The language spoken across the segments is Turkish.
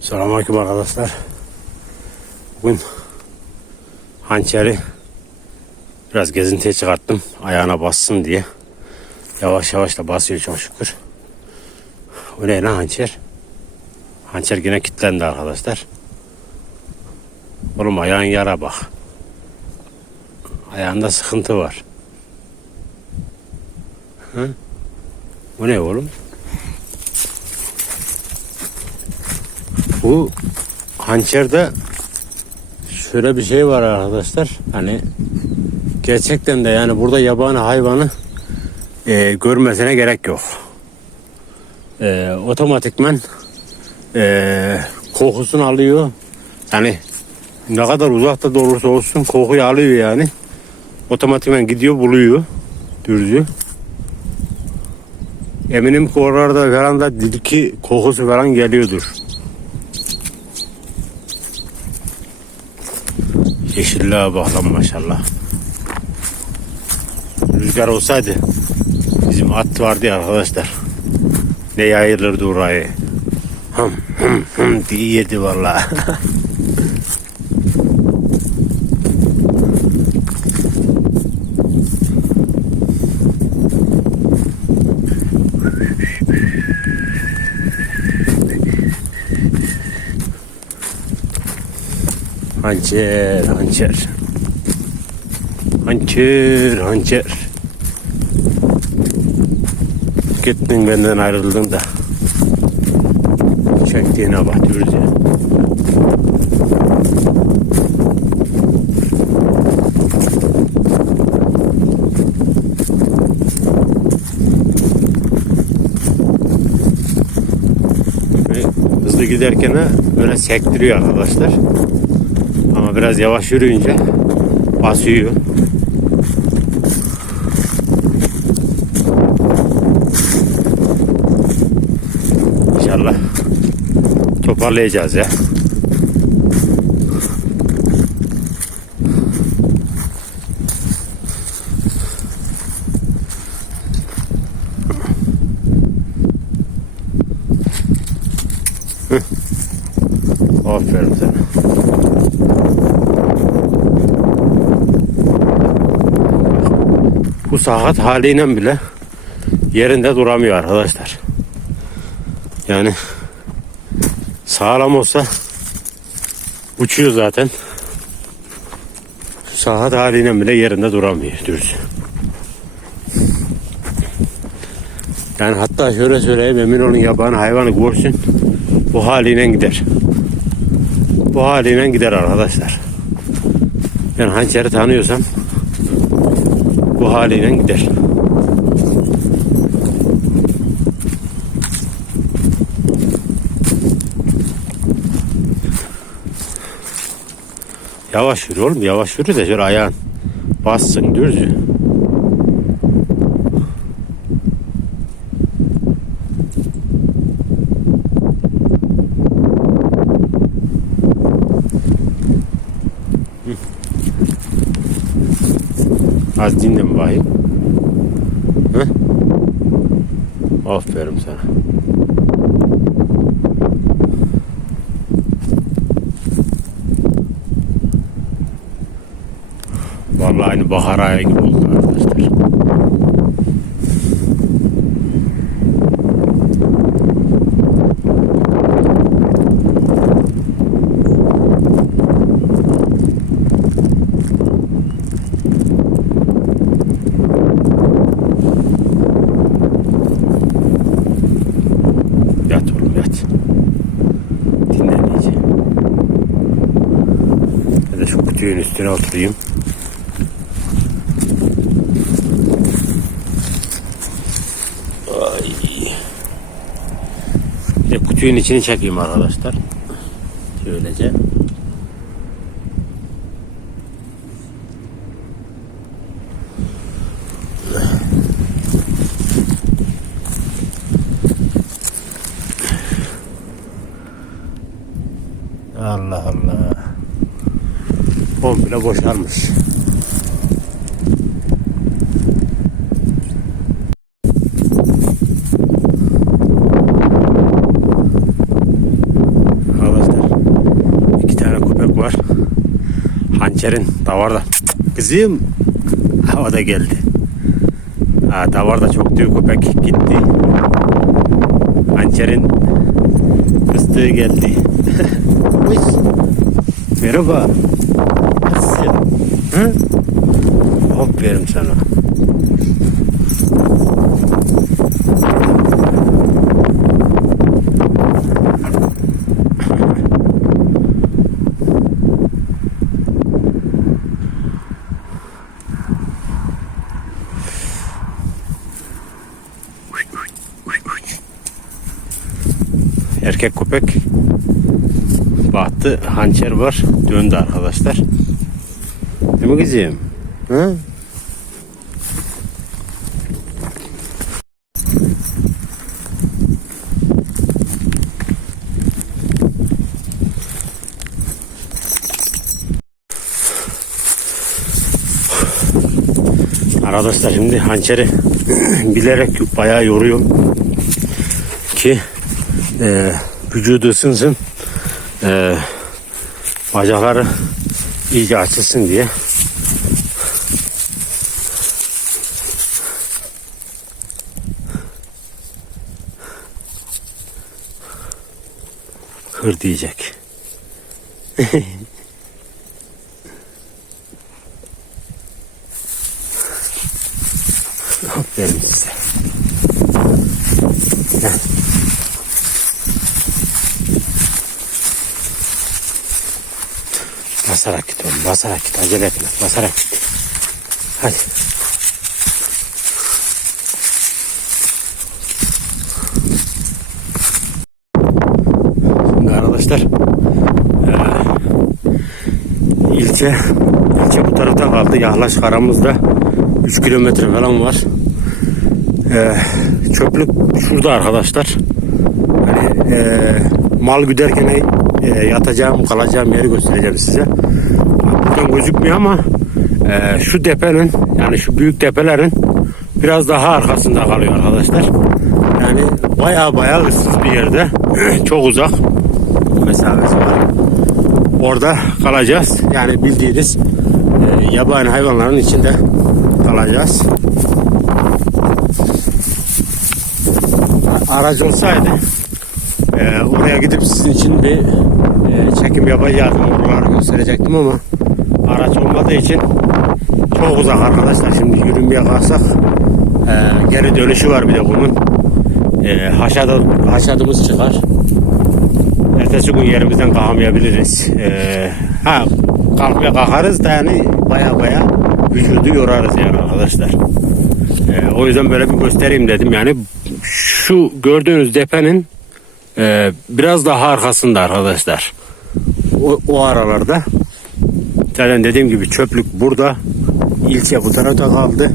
Selamünaleyküm arkadaşlar. Bugün hançeri biraz gezintiye çıkarttım. Ayağına bassın diye. Yavaş yavaş da basıyor çok şükür. O ne lan hançer? Hançer yine kilitlendi arkadaşlar. Oğlum ayağın yara bak. Ayağında sıkıntı var. Hı? Bu ne oğlum? Bu hançerde şöyle bir şey var arkadaşlar. Hani gerçekten de yani burada yabani hayvanı e, görmesine gerek yok. E, otomatikmen e, kokusunu alıyor. Yani ne kadar uzakta da olursa olsun kokuyu alıyor yani. Otomatikmen gidiyor buluyor dürzü. Eminim ki oralarda falan dilki kokusu falan geliyordur. Yeşilliğe bak lan maşallah. Rüzgar olsaydı bizim at vardı ya arkadaşlar. Ne yayılırdı orayı. Hım hım hım diye yedi valla. hançer hançer. Hançer hançer. Gittin benden ayrıldın da. Çektiğine bak. Ve Hızlı giderken de böyle sektiriyor arkadaşlar. Biraz yavaş yürüyünce basıyor. İnşallah toparlayacağız ya. Hıh. Aferin sana. Bu sakat haliyle bile yerinde duramıyor arkadaşlar. Yani sağlam olsa uçuyor zaten. Sakat haliyle bile yerinde duramıyor düz. Yani hatta şöyle söyleyeyim emin olun yabani hayvanı görsün bu haliyle gider. Bu haliyle gider arkadaşlar. Ben hançeri tanıyorsam haliyle gider. Yavaş yürü oğlum yavaş yürü de şöyle ayağın bassın düzü. Az dinle mi bakayım? Hı? Aferin sana. Aynı bahar ayı gibi oldu arkadaşlar. Yat şu kutunun üstüne oturayım. Kutunun içini çekeyim arkadaşlar. Şöylece. Allah Allah. Komple boşalmış. Hançerin davarda. Kızım havada geldi. Ha, davarda çok diyor köpek gitti. Hançerin fıstığı geldi. Merhaba. Nasılsın? Hı? Aferin sana. Erkek köpek battı. Hançer var. Döndü arkadaşlar. Değil mi kızım? Hı? Arkadaşlar şimdi hançeri bilerek bayağı yoruyorum ki e, vücudu ısınsın e, bacakları iyice açılsın diye hır diyecek. Aferin size. Gel. Basarak git oğlum, basarak git, acele etme, basarak git. Hadi. Şimdi arkadaşlar, ilçe, ilçe bu tarafta kaldı. Yahlaş aramızda 3 kilometre falan var. Çöplük şurada arkadaşlar. Hani mal güderken eee, yatacağım, kalacağım yeri göstereceğim size. Buradan gözükmüyor ama eee, şu tepenin yani şu büyük tepelerin biraz daha arkasında kalıyor arkadaşlar. Yani baya baya ıssız bir yerde. Çok uzak mesafesi var. Orada kalacağız. Yani bildiğiniz eee, yabani hayvanların içinde kalacağız. aracı olsaydı e, oraya gidip sizin için bir e, çekim yapacaktım. Oraları gösterecektim ama araç olmadığı için çok uzak arkadaşlar. Şimdi yürümeye kalksak e, geri dönüşü var bir de bunun. E, haşadı, haşadımız çıkar. Ertesi gün yerimizden kalkamayabiliriz. E, ha kalkmaya kalkarız da yani baya baya vücudu yorarız yani arkadaşlar. E, o yüzden böyle bir göstereyim dedim. Yani şu gördüğünüz depenin e, biraz daha arkasında arkadaşlar. O, o aralarda. Zaten dediğim gibi çöplük burada. İlçe bu tarafta kaldı.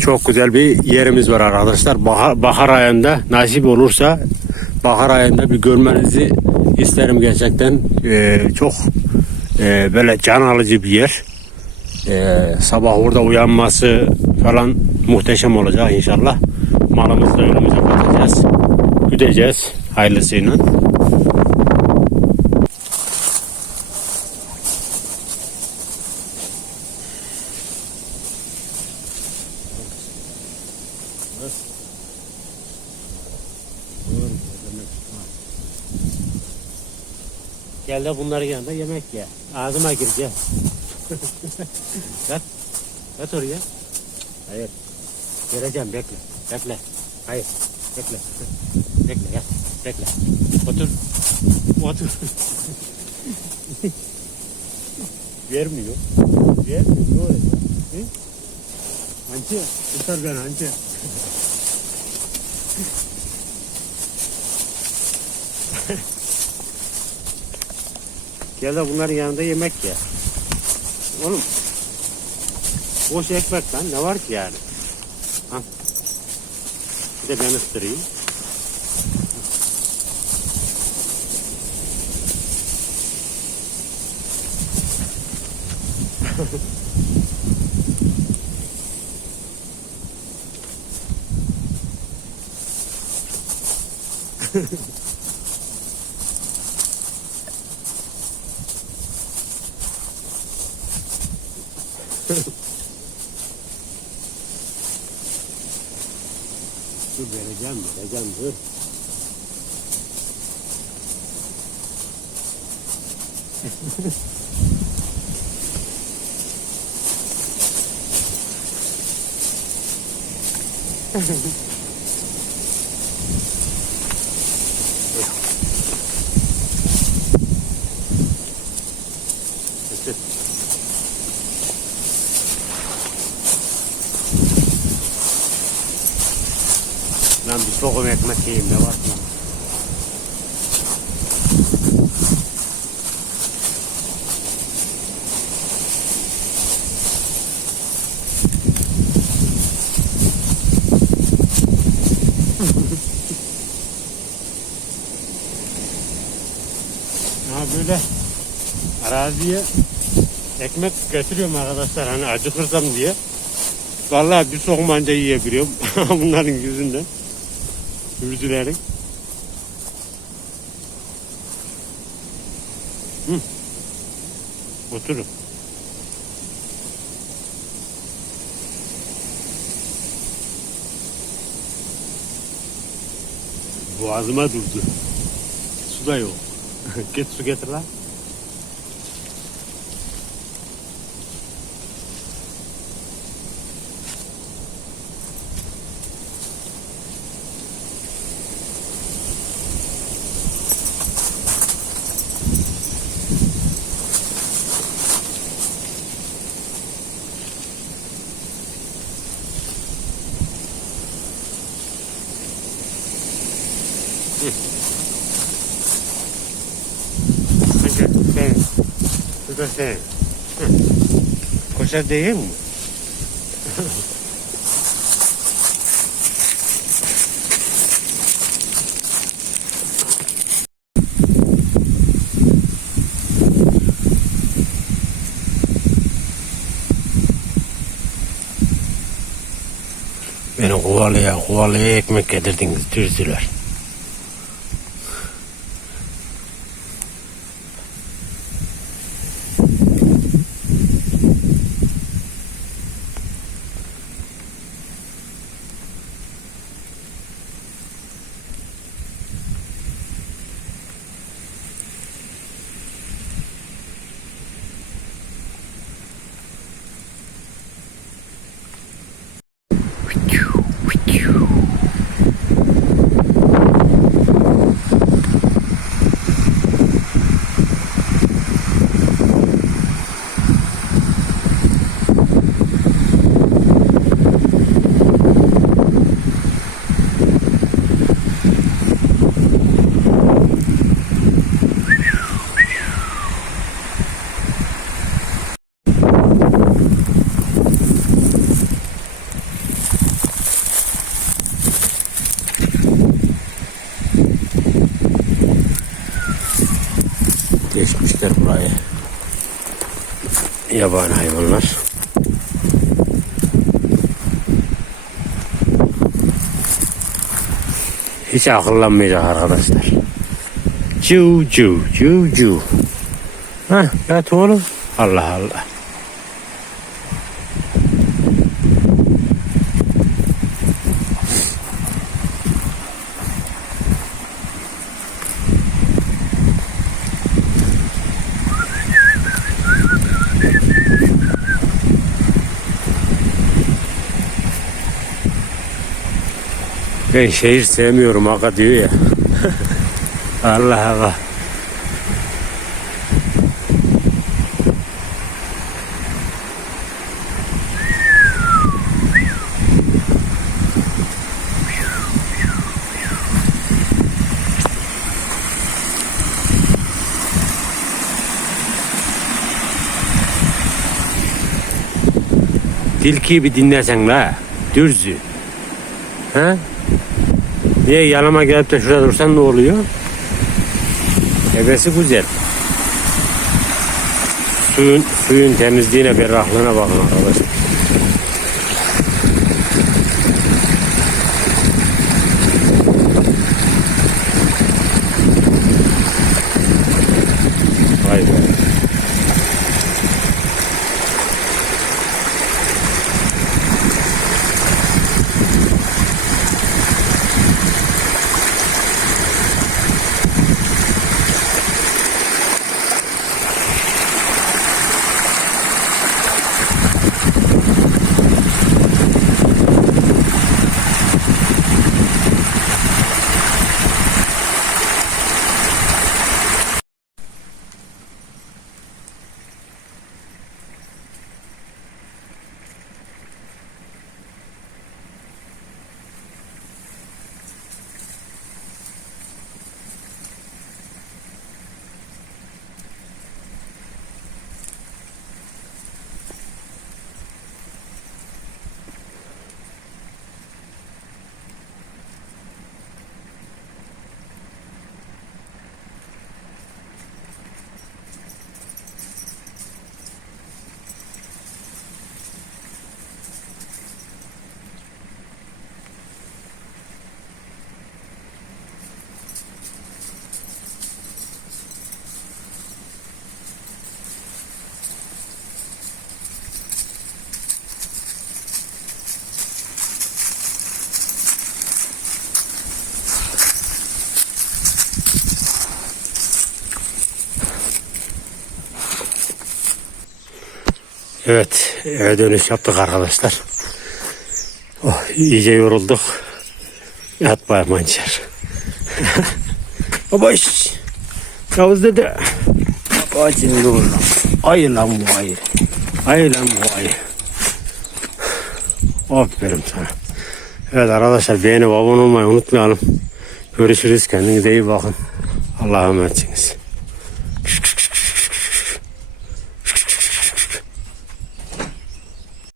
Çok güzel bir yerimiz var arkadaşlar. Bahar, bahar ayında nasip olursa bahar ayında bir görmenizi isterim gerçekten. E, çok e, böyle can alıcı bir yer. E, sabah orada uyanması falan muhteşem olacak inşallah. Malımızı da önümüze katacağız. Güdeceğiz hayırlısıyla. Gel de bunların yanında yemek ye. Ağzıma gir gel. Yat. Yat oraya. Hayır. Vereceğim bekle. Bekle. Hayır. Bekle. Bekle ya. Bekle. Otur. Otur. Vermiyor. Vermiyor. Öyle. Hançe. Tutar ben hançe. Gel de bunların yanında yemek ye. Oğlum. Boş ekmek lan ne var ki yani? Ha. Bir de ben ısırayım. dur vereceğim, vereceğim dur. Lan bir sokum ekmek yiyeyim de var mı? Ha böyle araziye ekmek getiriyorum arkadaşlar hani acıkırsam diye. Vallahi bir sokumanca yiyebiliyorum bunların yüzünden. Hürcülerin. Hı. Oturun. Boğazıma durdu. Su da yok. Git su getir lan. Hı. Koşar değil mi? Beni kovalaya kovalaya ekmek getirdiniz dürzüler. Geçmişler burayı. Yabani hayvanlar. Hiç akıllanmayacak arkadaşlar. Ciu ciu ciu ciu. Hah yat oğlum. Allah Allah. Ben şehir sevmiyorum aga diyor ya. Allah Allah. Tilkiyi bir dinlesen la. Dürzü. Ha? Niye yanıma gelip de şurada dursan ne oluyor? Evesi güzel. Suyun, suyun temizliğine, berrahlığına bakın arkadaşlar. Evet eve dönüş yaptık arkadaşlar. Oh, iyice yorulduk. Yat bay mançer. Baba şş. Yavuz dede. Bacım dur. Ayı lan bu ayı. Ayı lan bu ayı. Aferin sana. Evet arkadaşlar beğenip abone olmayı unutmayalım. Görüşürüz. Kendinize iyi bakın. Allah'a emanetsiniz.